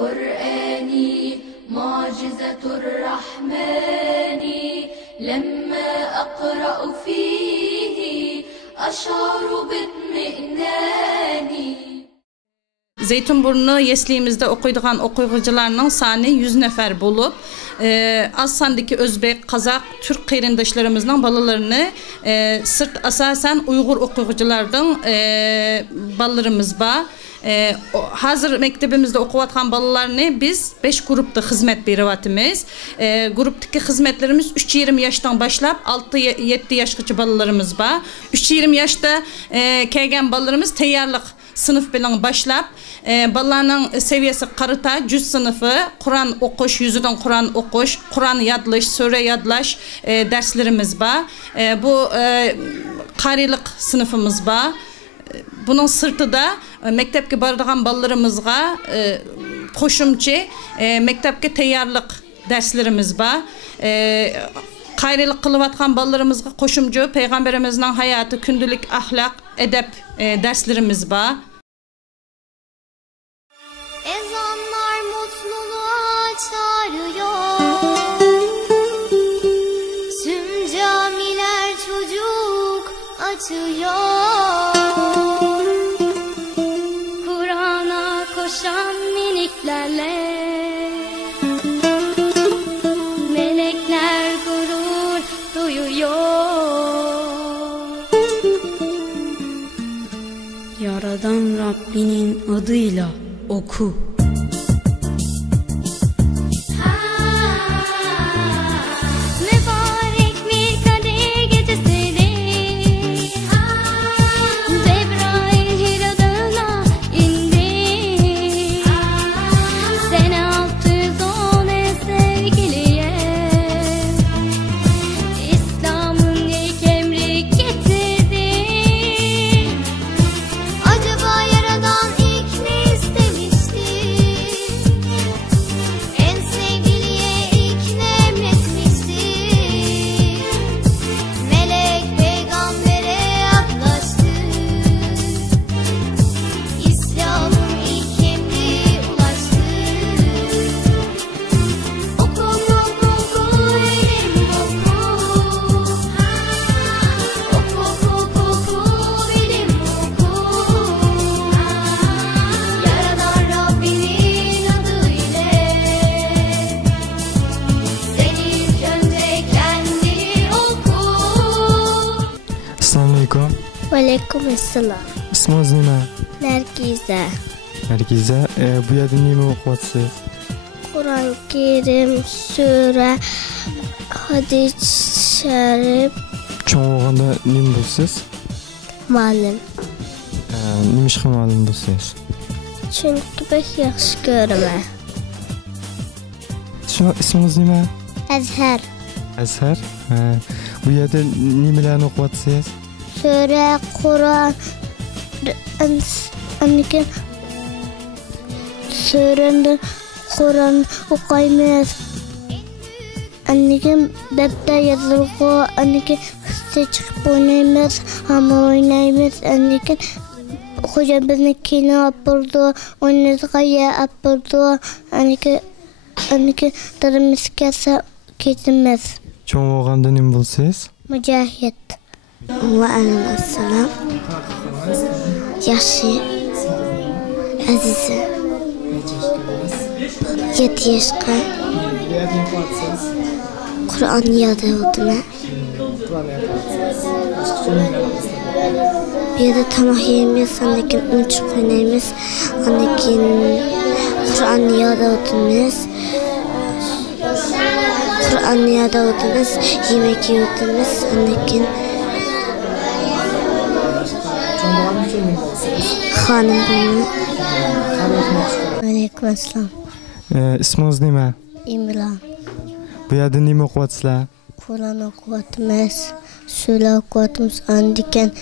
قرآني معجزة الرحمن لما أقرأ فيه أشعر باطمئنان. Zeytinburnu Yesliğimizde okuyduğun okuyucularının sani 100 nefer bulup az sandaki Özbek, Kazak, Türk kıyrindaşlarımızın balalarını sırt asasen Uygur okuyuculardan balalarımız var. Hazır mektebimizde okuvatkan balalarını biz 5 grupta hizmet verivatimiz. Gruptaki hizmetlerimiz 3-20 yaştan başlap 6-7 yaşkaçı balalarımız var. 3-20 yaşta kelgen balalarımız teyarlık sınıf bilen başlap balalarının seviyesi qarıta 100 sınıfı Kur'an okuş, yüzüden Kur'an okuş, Kur'an yadlaş, söre yadlaş derslerimiz var. Bu qarilik sınıfımız var. Bunun sırtı da mektepke bardığan balalarımızga koşumçu mektepke teyarlık derslerimiz var. Qayrilik kılıvatkan balalarımızga koşumcu Peygamberimizin hayatı, kündülük, ahlak, edep derslerimiz var. Ezanlar mutluluğa çağırıyor. Tüm camiler çocuk açıyor. Kur'an'a koşan miniklerle melekler gurur duyuyor. Yaradan Rabbinin adıyla oku. Mübarek bir kader gecesidir. Cebrail Hira Dağı'na indi. Sene 610 sevgiliye İslam'ın ilk emri getirdi. Acaba Yaradan ilk ne istemişti? En sevgiliye ilk ne emretmişti? Melek peygambere yaklaştı. İslam'ın ilk emri ulaştı. Oku oku oku ilim oku. Oku oku oku ilim oku. Yaradan Rabbinin adıyla seni ilk önce kendi oku. Assalamualaikum. Aleykümselam. İsminiz nima? Nergize. Nargiza. Bu yerda nima o'qiyapsiz? Kur'an-ı Kerim, Sure, Hadis-i Şerif, Cho'ng bo'lganda nima bo'lsiz? Muallim. Nima ishga muallim bo'lsangiz? Çünkü pek yaxshi ko'raman. İsminiz nima? Azhar. Azhar. Bu yerda nimalarni o'qiyapsiz? Sure, Kur'an, Anniken Sure'nde Kur'an okuymayız. Anniken bebde yazılgı, Anniken hızlı çıkıp oynaymayız, ama oynaymayız. Anniken hoca bizni kino yapırdı, oynayızga yer yapırdı. Anniken darımız kese ketimiz. Cho'ng bo'lganda nima bo'lsangiz? Mücahit. Ve aleykümselam. Yaşı. Azize. 7 yaşka. Kur'an yadı oldu ne? Bir de tamah yemeyiz, annekin uçuk oynayımız, annekin Kur'an yadı oldunuz. Kur'an yadı oldunuz, yemek yiyordunuz, annekin hanım bunu. Aleykümselam. İsminiz nima? İmran. Bu yerda nima o'qiyapsizlar? Kur'an okuyatımız, Sure okuyatımız, andiken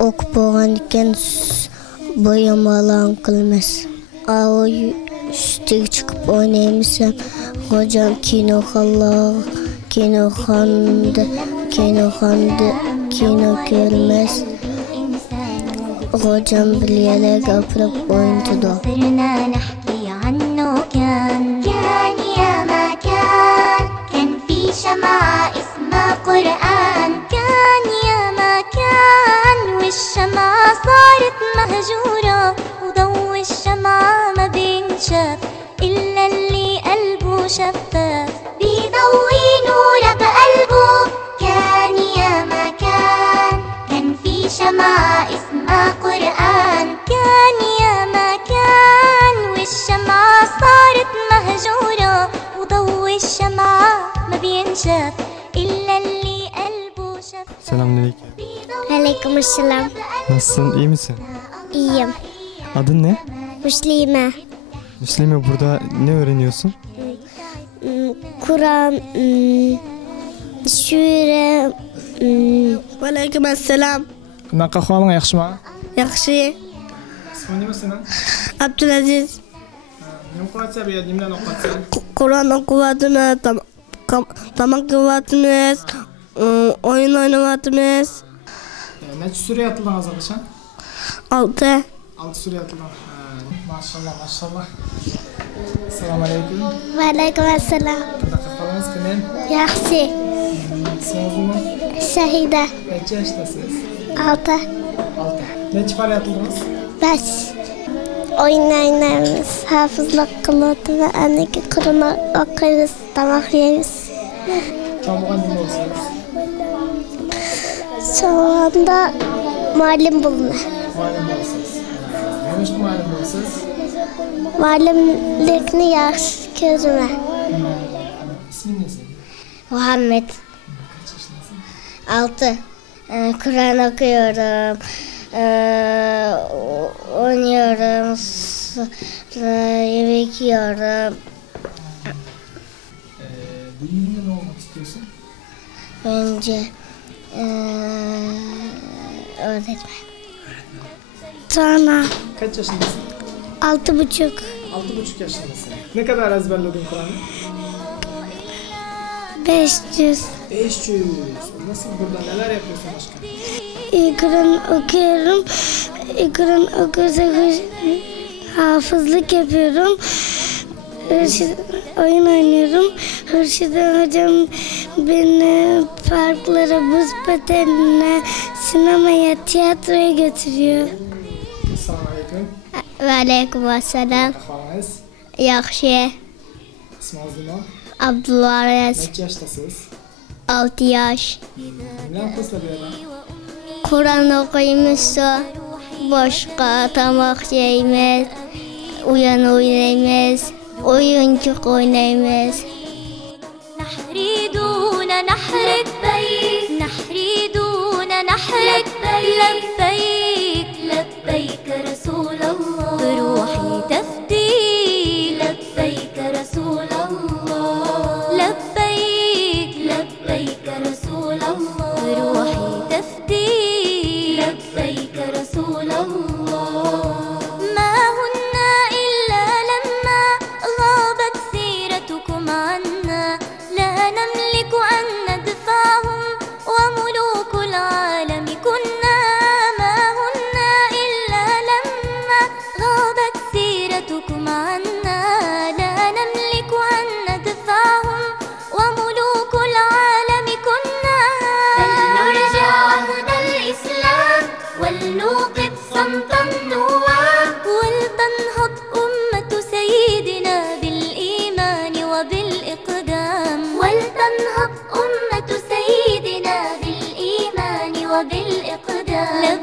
okup boğandiken boyamalan kılmaz. Ağı üstü çıkıp oynayımız. Hocam kino kino görmez. hocam bilyerek öpürüp oyuncudu. صرنا نحكي عنه كان يا ما كان في شمعة اسمها قرآن كان يا ما كان والشمعة صارت مهجورة وضو الشمعة ما بينشاف إلا اللي قلبه شفاف بيضوي نوره بقلبه كان يا ما كان في شمعة اسمها قرآن كان يا ما كان والشمعة صارت مهجورة وضو الشمعة ما بينشاف إلا اللي قلبه شفاف Selamünaleyküm. Aleykümselam. Nasılsın? İyi misin? İyiyim. Adın ne? Müslüme. Müslüme, burada ne öğreniyorsun? Kur'an, şiir. Aleykümselam. Qanaqa ahvoling, yaxshimi? Yaxshi. Isming nima sening? Abdulaziz. Nima qilyapsan bu yerda? Nimalarni o'qiyapsan? Qur'on o'qiyapmiz, tomoq yeyapmiz, o'yin o'ynayapmiz. Necha sura yotilding hozirgacha? 6. 6 sura yotilding. Maşallah, maşallah. Assalomu alaykum. Aleykümselam. Qanaqa ahvolingiz, qanday? Yaxshi. Ismingiz nima? Şahida. Necha yoshdasiz? 6. 6. Necha pora yotildingiz? 5. Oyun oynarız, hafızlık kılıyordu ve anneki Kur'an okuruz, tamak yeriz. Chong bo'lgan nima bo'lsangiz? Şu anda muallim bulunur. Muallim bo'lasiz. Nima uchun muallim bo'lasiz? Muallimlikni yaxshi ko'raman. Isming nima? Muhammed. Kaç yaşındasın? 6. Kur'an okuyorum. Oynuyorum. Yemek yiyorum. Büyüyünce ne olmak istiyorsun? Önce öğretmen. Sonra Kaç yaşındasın? 6,5. 6,5 yaşındasın. Ne kadar ezberledin Kur'an'ı? 500. 500. Nasıl, burada neler yapıyorsun başka? Kur'an okuyorum. Kur'an okursak hafızlık yapıyorum. Oyun oynuyorum. Hırşıdan hocam beni parklara, buz patenine, sinemaya, tiyatroya götürüyor. Assalamu alaikum. Ve aleykümselam. Ahvalınız? Yaxşı. İsminiz nima? Abdülvaris. Neçə yaşdasınız? 6 yaş. Kimler kursla bir yerden? Kur'an okuymuş, başka tamak yiyimiz, uyan oynayımız, oyuncuk oynayımız. نحريدون نحرك بيك نحريدون نحرك بيك لبيك لبيك رسول الله بروحي تفدي لبيك رسول الله لبيك لبيك رسول الله بروحي تفدي لبيك رسول الله ما هن إلا لما غابت سيرتكم عنا لا نملك أن ندفعهم وملوك العالم كنا ما هن إلا لما غابت سيرتكم عنا لا نملك أن ندفعهم وملوك العالم كنا فلنرجع عهد الإسلام ولنوقظ صمت النواب ولتنهض أمة سيدنا بالإيمان وبالإقدام ولتنهض أمة سيدنا بالإيمان وبالإقدام